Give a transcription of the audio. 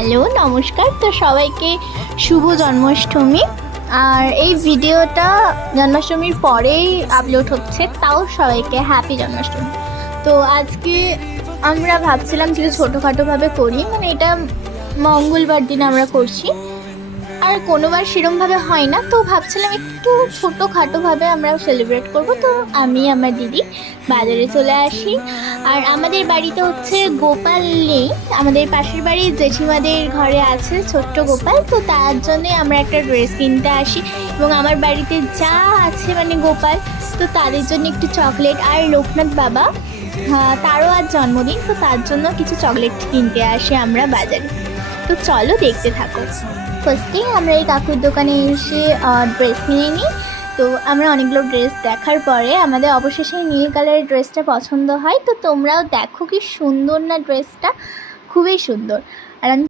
Hello নমস্কার। তো সবাইকে শুভ জন্মাষ্টমী। আর এই ভিডিওটা জন্মাষ্টমীর পরেই আপলোড হচ্ছে, তাও সবাইকে হ্যাপি জন্মাষ্টমী। তো আজকে আমরা ভাবছিলাম কিছু ছোটোখাটোভাবে করি, মানে এটা মঙ্গলবার দিন আমরা করছি, আর কোনোবার সেরমভাবে হয় না, তো ভাবছিলাম একটু ছোটোখাটোভাবে আমরা সেলিব্রেট করব। তো আমি আমার দিদি বাজারে চলে আসি। আর আমাদের বাড়িতে হচ্ছে গোপাল নেই, আমাদের পাশের বাড়ির জেঠিমাদের ঘরে আছে ছোট্ট গোপাল, তো তার জন্যে আমরা একটা ড্রেস কিনতে আসি। এবং আমার বাড়িতে যা আছে মানে গোপাল, তো তাদের জন্য একটু চকলেট, আর লোকনাথ বাবা তারও আজ জন্মদিন, তো তার জন্য কিছু চকলেট কিনতে আসি আমরা বাজারে। তো চলো দেখতে থাকো। ফার্স্টেই আমরা এই কাকুর দোকানে এসে ড্রেস নিয়ে নিই। তো আমরা অনেকগুলো ড্রেস দেখার পরে আমাদের অবশেষে নীল কালারের ড্রেসটা পছন্দ হয়। তো তোমরাও দেখো কি সুন্দর না ড্রেসটা, খুবই সুন্দর। আর আমি